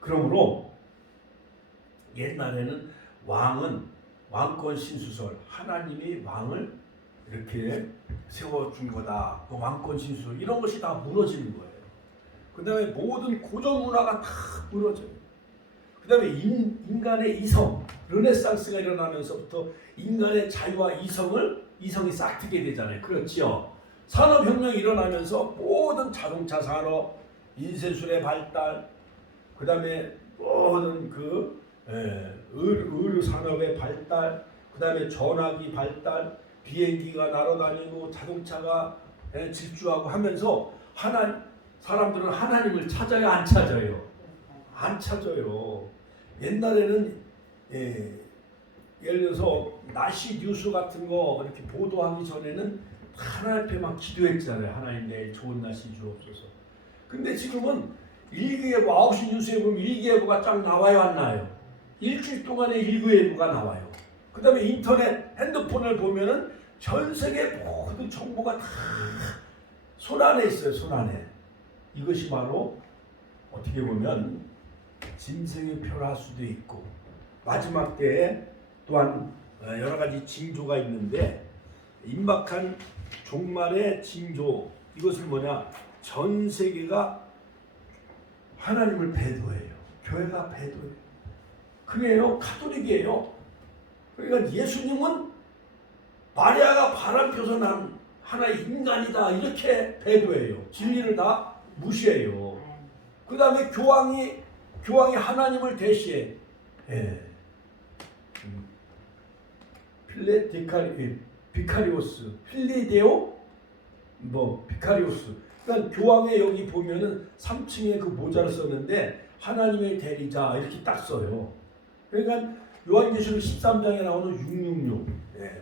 그러므로 옛날에는 왕은 왕권 신수설 하나님이 왕을 이렇게 세워준 거다. 그 왕권 신수설 이런 것이 다 무너지는 거예요. 그 다음에 모든 고전 문화가 다 무너져요. 그 다음에 인간의 이성, 르네상스가 일어나면서부터 인간의 자유와 이성이 싹트게 되잖아요. 그렇지요. 산업혁명이 일어나면서 모든 자동차 산업, 인쇄술의 발달, 그 다음에 모든 의류 산업의 발달, 그 다음에 전화기 발달, 비행기가 날아다니고 자동차가 질주하고 하면서 사람들은 하나님을 찾아요, 안 찾아요? 안 찾아요. 옛날에는 예를 들어서 나시 뉴스 같은 거 이렇게 보도하기 전에는 하나님 앞에만 기도했잖아요. 하나님 내일 좋은 날씨 주옵소서. 근데 지금은 일기예보 9시 뉴스에 보면 일기예보가 쫙 나와요, 안 나와요? 일주일 동안에 일기예보가 나와요. 그 다음에 인터넷 핸드폰을 보면은 전 세계 모든 정보가 다 손안에 있어요. 손안에. 이것이 바로 어떻게 보면 짐승의 표라 할 수도 있고, 마지막 때에 또한 여러 가지 징조가 있는데, 임박한 종말의 징조, 이것은 뭐냐? 전 세계가 하나님을 배도해요. 교회가 배도해요. 그게요, 카톨릭이에요. 그러니까 예수님은 마리아가 바람펴서 난 하나의 인간이다, 이렇게 배도해요. 진리를 다 무시해요. 그 다음에 교황이 하나님을 대시해. 비카리오스, 필리데오, 비카리오스. 그러니까 교황의 여기 보면은 3층에 그 모자를 썼는데 하나님의 대리자 이렇게 딱 써요. 그러니까 요한계시록 13장에 나오는 666.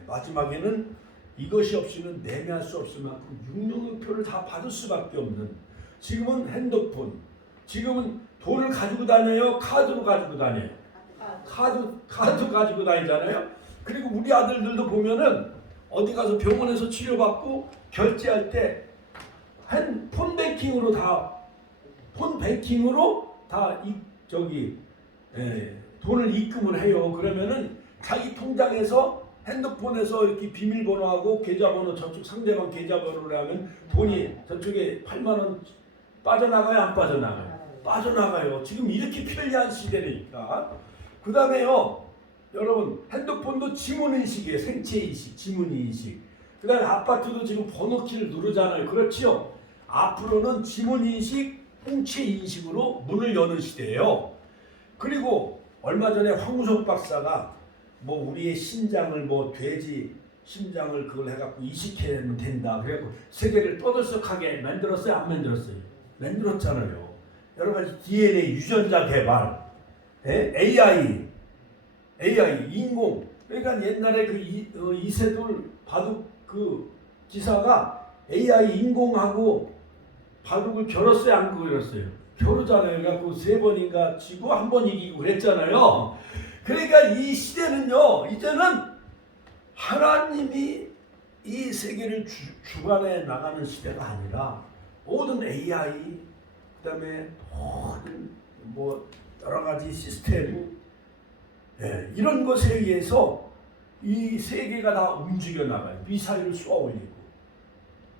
마지막에는 이것이 없이는 매매할 수 없을 만큼 666표를 다 받을 수밖에 없는. 지금은 핸드폰, 지금은 돈을 가지고 다녀요, 카드로 가지고 다녀요. 카드 가지고 다니잖아요. 그리고 우리 아들들도 보면은 어디 가서 병원에서 치료받고 결제할 때 폰뱅킹으로 다 돈을 입금을 해요. 그러면은 자기 통장에서 핸드폰에서 이렇게 비밀번호하고 계좌번호, 저쪽 상대방 계좌번호를 하면 돈이 저쪽에 8만 원 빠져나가요, 안 빠져나가요? 빠져나가요. 지금 이렇게 편리한 시대니까. 그 다음에요, 여러분, 핸드폰도 지문인식이에요. 생체인식, 지문인식. 그 다음에 아파트도 지금 번호키를 누르잖아요. 그렇지요? 앞으로는 지문인식, 홍채인식으로 문을 여는 시대예요. 그리고 얼마 전에 황우석 박사가 우리의 심장을 돼지 심장을 그걸 해갖고 이식하면 된다. 그래갖고 세계를 떠들썩하게 만들었어요, 안 만들었어요? 만들었잖아요. 여러 가지 DNA 유전자 개발, AI 인공. 그러니까 옛날에 이세돌 바둑 기사가 AI 인공하고 바둑을 겨뤘어요, 안 겨뤘어요? 겨루잖아요. 그래갖고 3번인가 지고 1번 이기고 그랬잖아요. 그러니까 이 시대는요, 이제는 하나님이 이 세계를 주관해 나가는 시대가 아니라 모든 AI, 그다음에 모든 여러 가지 시스템, 이런 것에 의해서 이 세계가 다 움직여 나가요. 미사일을 쏘아 올리고.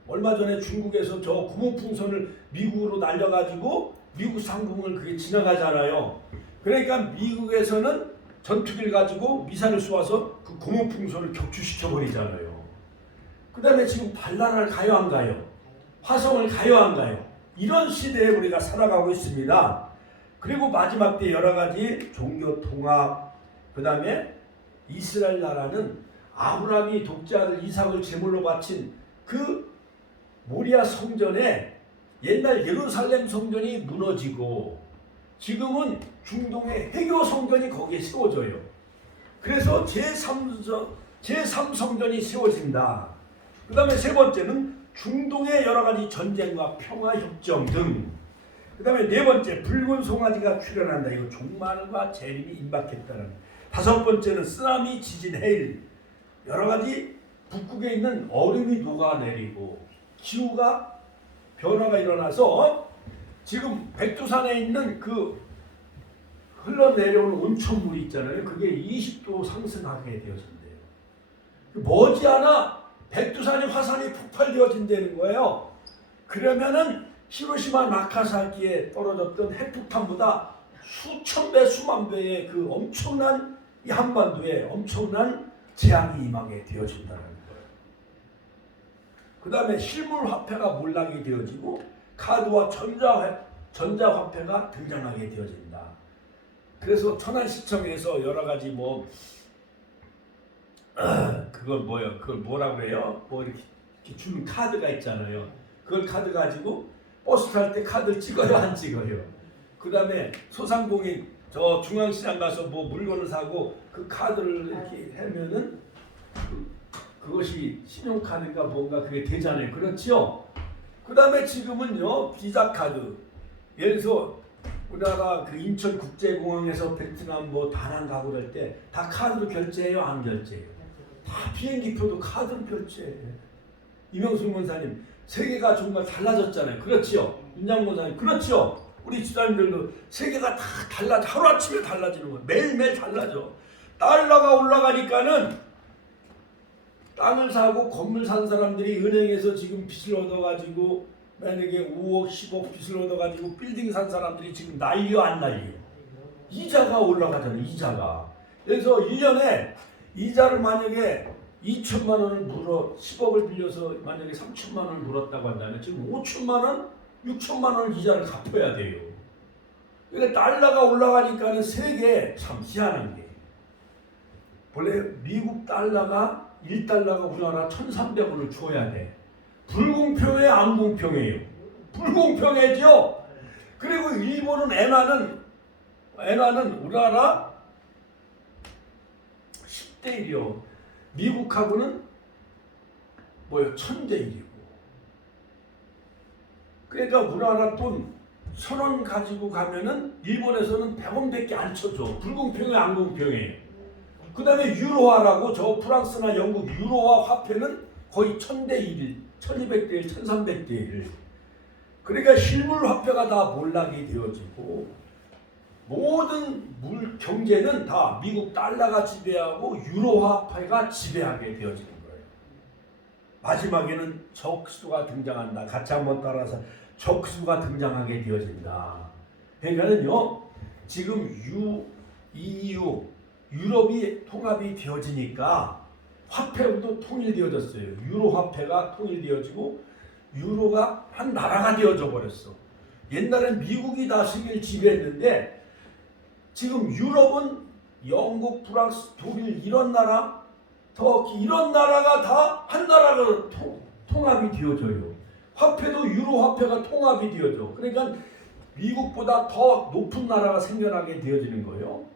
얼마 전에 중국에서 저 구멍풍선을 미국으로 날려가지고 미국 상공을 그게 지나가잖아요. 그러니까 미국에서는 전투기를 가지고 미사일을 쏘아서 그 구멍풍선을 격추시켜 버리잖아요. 그 다음에 지금 달나라를 가요, 안 가요? 화성을 가요, 안 가요? 이런 시대에 우리가 살아가고 있습니다. 그리고 마지막 때 여러 가지 종교 통합, 그 다음에 이스라엘 나라는 아브라함이 독자들 이삭을 제물로 바친 그 모리아 성전에 옛날 예루살렘 성전이 무너지고 지금은 중동의 해교 성전이 거기에 세워져요. 그래서 제3성전이 세워진다. 그 다음에 세 번째는 중동의 여러 가지 전쟁과 평화협정 등. 그 다음에 네 번째, 붉은 송아지가 출현한다. 이거 종말과 재림이 임박했다는. 다섯 번째는 쓰나미, 지진, 해일. 여러 가지 북극에 있는 얼음이 녹아내리고 기후가 변화가 일어나서 지금 백두산에 있는 그 흘러내려오는 온천물이 있잖아요. 그게 20도 상승하게 되어진대요. 머지않아 백두산이 화산이 폭발되어진다는 거예요. 그러면은 히로시마 나카사키에 떨어졌던 핵폭탄보다 수천 배, 수만 배의 그 엄청난 이 한반도에 엄청난 재앙이 임하게 되어진다는 거예요. 그 다음에 실물화폐가 몰락이 되어지고 카드와 전자화폐가 등장하게 되어진다. 그래서 천안시청에서 여러 가지 그걸 뭐라고 그래요? 이렇게 주는 카드가 있잖아요. 그걸 카드 가지고 버스 탈 때 카드 찍어요, 안 찍어요? 그 다음에 소상공인 저 중앙시장 가서 물건을 사고 그 카드를 이렇게 하면은 그것이 신용카드가 뭔가 그게 되잖아요. 그렇죠? 그 다음에 지금은요, 비자카드. 예를 들어서 우리나라 그 인천국제공항에서 베트남 다낭 가고 그럴 때 다 카드로 결제해요, 안 결제해요? 다 비행기표도 카드로 결제해요. 이명수 원사님, 세계가 정말 달라졌잖아요. 그렇죠? 윤장 원사님, 그렇죠? 우리 지도자님들도 세계가 다 달라져. 하루아침에 달라지는 거예요. 매일매일 달라져. 달러가 올라가니까는 땅을 사고 건물 산 사람들이 은행에서 지금 빚을 얻어가지고 만약에 5억, 10억 빚을 얻어가지고 빌딩 산 사람들이 지금 난리요, 안 난리요? 이자가 올라가잖아요. 이자가. 그래서 1년에 이자를 만약에 2천만 원을 물어 10억을 빌려서 만약에 3천만 원을 물었다고 한다면 지금 5천만 원, 6천만 원 이자를 갚아야 돼요. 그러니까 달러가 올라가니까는 세계에 참 희한한 게 원래 미국 달러가 1달러가 우리나라 1,300원을 줘야 돼. 불공평해, 안 공평해요? 불공평해죠. 그리고 일본은 엔화는 우리나라 10대 1이요. 미국하고는 1000대 1이고. 그러니까 우리나라 돈 1,000원 가지고 가면은 일본에서는 100원밖에 안 쳐줘. 불공평해, 안 공평해? 그 다음에 유로화라고 저 프랑스나 영국 유로화 화폐는 거의 1000대 1, 1200대 1, 1300대 1. 그러니까 실물 화폐가 다 몰락이 되어지고 모든 경제는 다 미국 달러가 지배하고 유로 화폐가 지배하게 되어지는 거예요. 마지막에는 적수가 등장한다. 같이 한번 따라서 적수가 등장하게 되어진다. 그러니까는요, 지금 EU 유럽이 통합이 되어지니까 화폐도 통일되어졌어요. 유로 화폐가 통일되어지고 유로가 한 나라가 되어져 버렸어. 옛날엔 미국이 다 세계를 지배했는데 지금 유럽은 영국, 프랑스, 독일 이런 나라, 터키 이런 나라가 다 한 나라가 통합이 되어져요. 화폐도 유로 화폐가 통합이 되어져. 그러니까 미국보다 더 높은 나라가 생겨나게 되어지는 거예요.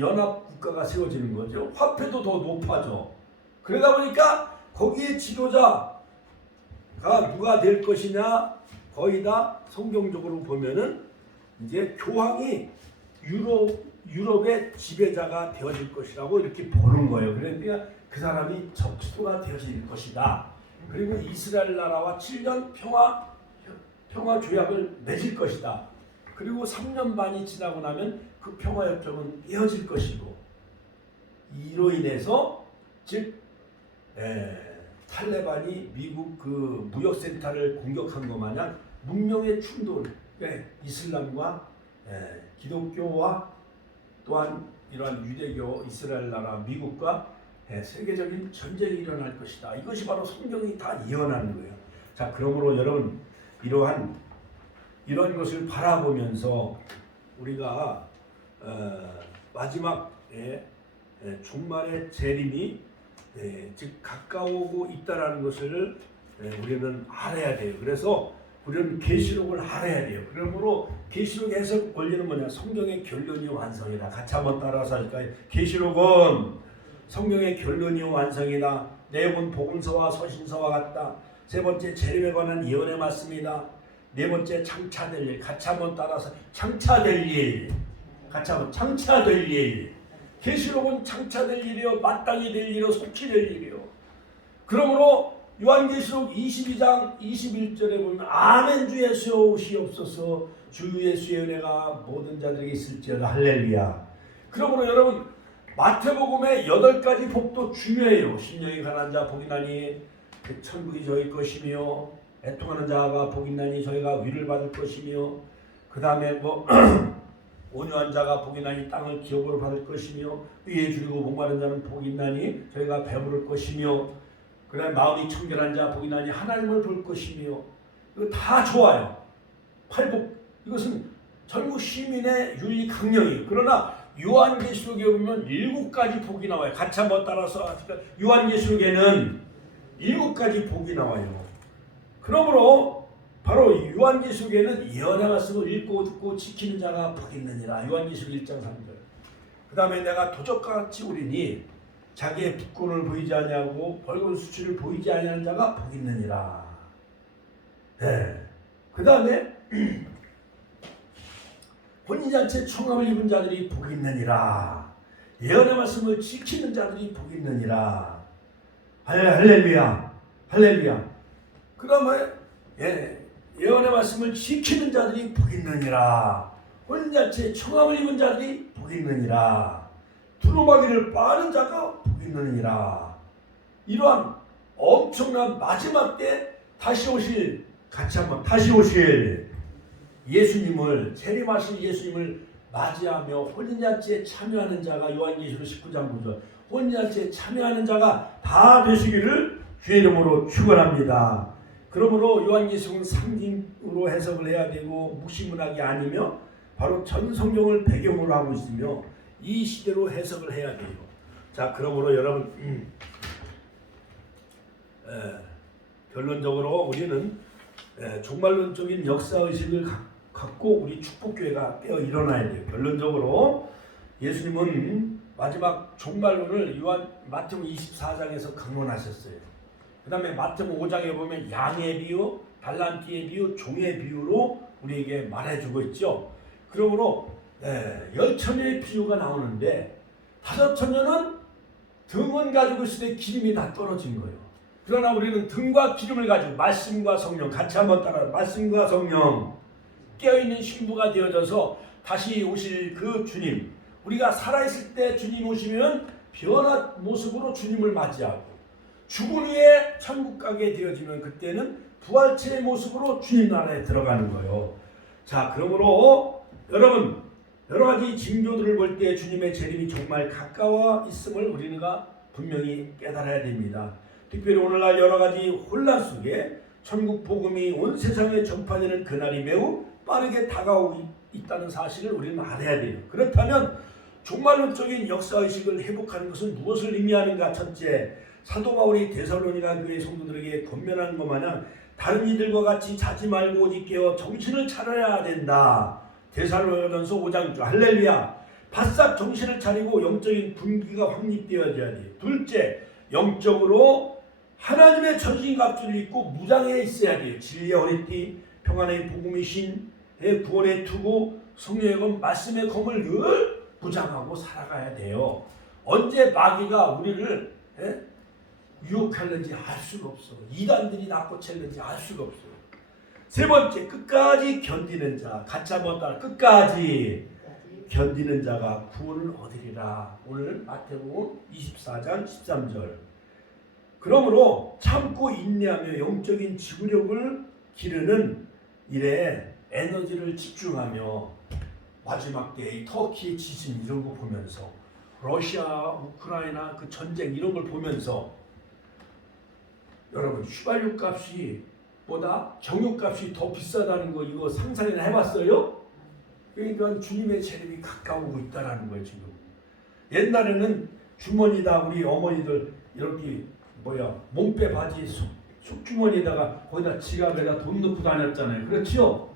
연합 국가가 세워지는 거죠. 화폐도 더 높아져. 그러다 보니까 거기에 지도자가 누가 될 것이냐, 거의 다 성경적으로 보면은 이제 교황이 유럽의 지배자가 되어질 것이라고 이렇게 보는 거예요. 그러니까 그 사람이 적수가 되어질 것이다. 그리고 이스라엘 나라와 7년 평화 조약을 맺을 것이다. 그리고 3년 반이 지나고 나면 그 평화 협정은 깨어질 것이고, 이로 인해서 즉 탈레반이 미국 그 무역센터를 공격한 것 마냥 문명의 충돌, 이슬람과 기독교와 또한 이러한 유대교, 이스라엘 나라, 미국과 세계적인 전쟁이 일어날 것이다. 이것이 바로 성경이 다 예언하는 거예요. 자, 그러므로 여러분 이런 것을 바라보면서 우리가 마지막에 종말의 재림이 즉 가까우고 있다라는 것을 우리는 알아야 돼요. 그래서 우리는 계시록을 알아야 돼요. 그러므로 계시록 해석 원리는 뭐냐? 성경의 결론이 완성이다. 같이 한번 따라서 할까요? 계시록은 성경의 결론이 완성이다. 내용은 복음서와 서신서와 같다. 세 번째, 재림에 관한 예언에 맞습니다. 네 번째, 장차될 일. 같이 한번 따라서 장차될 일. 같이 한번 장차될 일. 계시록은 장차될 일이요, 마땅히 될 일이요, 속히 될 일이요. 그러므로 요한계시록 22장 21절에 보면 아멘 주 예수여 오시옵소서, 주 예수의 은혜가 모든 자들에게 있을지어다. 할렐루야. 그러므로 여러분 마태복음의 8가지 복도 중요해요. 심령이 가난한 자 복이 나니 천국이 저희 것이며, 애통하는 자가 복 있나니 저희가 위를 받을 것이며, 그 다음에 뭐 온유한 자가 복 있나니 땅을 기업으로 받을 것이며, 위에 줄이고 목마른 자는 복 있나니 저희가 배부를 것이며, 그 다음에 마음이 청결한 자 복 있나니 하나님을 볼 것이며. 이거 다 좋아요. 팔복, 이것은 전국 시민의 윤리 강령이에요. 그러나 요한계시록에 보면 7가지 복이 나와요. 같이 한번 따라서 하니까 요한계시록에는 7가지 복이 나와요. 그러므로 바로 요한계시록에는 예언의 말씀을 읽고 듣고 지키는 자가 복 있느니라. 요한계시록 1장 3절. 그 다음에 내가 도적과 같이 우리니 자기의 붓권을 보이지 아니하고 벌건 수치를 보이지 아니하는 자가 복 있느니라. 네. 그 다음에 혼인잔치에 청함을 입은 자들이 복 있느니라. 예언의 말씀을 지키는 자들이 복 있느니라. 할렐루야, 할렐루야. 그러면 예언의 말씀을 지키는 자들이 복 있느니라. 혼인잔치에 청함을 입은 자들이 복 있느니라. 두루마기를 빠는 자가 복 있느니라. 이러한 엄청난 마지막 때 다시 오실, 같이 한번 다시 오실 예수님을, 재림하실 예수님을 맞이하며 혼인잔치에 참여하는 자가, 요한계시록 19장 9절, 혼인잔치에 참여하는 자가 다 되시기를 주의 이름으로 축원합니다. 그러므로 요한계시록은 상징으로 해석을 해야 되고 무시문학이 아니며 바로 전 성경을 배경으로 하고 있으며 이 시대로 해석을 해야 돼요. 자, 그러므로 여러분 결론적으로 우리는 종말론적인 역사의식을 갖고 우리 축복교회가 깨어 일어나야 돼요. 결론적으로 예수님은 마지막 종말론을 마태복음 24장에서 강론하셨어요. 그 다음에 마태복음 5장에 보면 양의 비유, 달란트의 비유, 종의 비유로 우리에게 말해주고 있죠. 그러므로 10처녀의 비유가 나오는데 5처녀는 등은 가지고 있을 때 기름이 다 떨어진 거예요. 그러나 우리는 등과 기름을 가지고 말씀과 성령, 같이 한번 따라, 말씀과 성령, 깨어있는 신부가 되어져서 다시 오실 그 주님, 우리가 살아있을 때 주님 오시면 변한 모습으로 주님을 맞이하고 죽은 후에 천국 가게 되어지면 그때는 부활체의 모습으로 주님 나라에 들어가는 거예요. 자, 그러므로 여러분 여러 가지 징조들을 볼 때 주님의 재림이 정말 가까워 있음을 우리가 분명히 깨달아야 됩니다. 특별히 오늘날 여러 가지 혼란 속에 천국 복음이 온 세상에 전파되는 그날이 매우 빠르게 다가오고 있다는 사실을 우리는 알아야 돼요. 그렇다면 종말론적인 역사의식을 회복하는 것은 무엇을 의미하는가? 첫째, 사도 바울이 데살로니가 교회 성도들에게 권면하는 것 마냥 다른 이들과 같이 자지 말고 오직 깨어 정신을 차려야 된다. 데살로니가전서 5장 6절. 할렐루야. 바싹 정신을 차리고 영적인 분기가 확립되어져야 돼요. 둘째, 영적으로 하나님의 전신갑주를 입고 무장해 있어야 돼요. 진리의 허리띠, 평안의 복음의 신, 구원의 투구, 성령의 검, 말씀의 검을 늘 무장하고 살아가야 돼요. 언제 마귀가 우리를 유혹하는지 알 수가 없어. 이단들이 낚고챘는지 알 수가 없어. 세 번째, 끝까지 견디는 자. 같이 한번 따라. 끝까지 견디는 자가 구원을 얻으리라. 오늘 마태복음 24장 13절. 그러므로 참고 인내하며 영적인 지구력을 기르는 일에 에너지를 집중하며 마지막 때의 터키의 지진 이런 거 보면서 러시아, 우크라이나 그 전쟁 이런 걸 보면서 여러분 휘발유 값이 보다 경유값이 더 비싸다는 거 이거 상상이나 해봤어요? 그러니까 주님의 재림이 가까우고 있다는 거예요. 지금 옛날에는 주머니다 우리 어머니들 이렇게 몸빼 바지 속주머니에다가 거기다 지갑에다 돈 넣고 다녔잖아요. 그렇죠?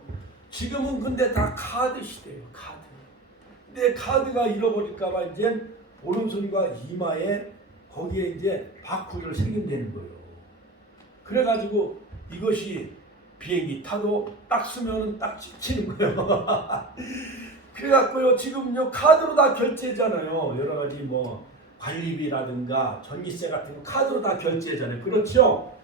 지금은 근데 다 카드 시대예요. 카드. 근데 카드가 잃어버릴까 봐 이제 오른손과 이마에 거기에 이제 바코드를 새긴다는 거예요. 그래가지고 이것이 비행기 타도 딱 쓰면은 딱 찍히는 거예요. 그래갖고요 지금요 카드로 다 결제잖아요. 여러 가지 관리비라든가 전기세 같은 거 카드로 다 결제잖아요. 그렇죠?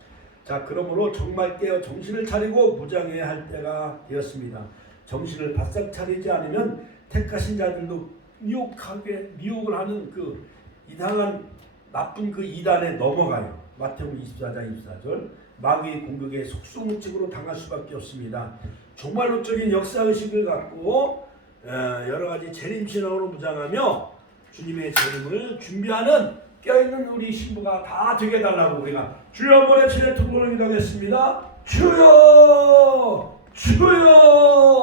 자, 그러므로 정말 깨어 정신을 차리고 무장해야 할 때가 되었습니다. 정신을 바싹 차리지 않으면 택하신 자들도 미혹을 하는 그 이상한 나쁜 그 이단에 넘어가요. 마태복음 24장 24절 마귀의 공격에 속수무책으로 당할 수밖에 없습니다. 종말론적인 역사의식을 갖고 여러 가지 재림신앙으로 무장하며 주님의 재림을 준비하는 깨어있는 우리 신부가 다 되게 달라고 우리가 주여 한번 외치는 두 번을 기도하겠습니다. 주여 주여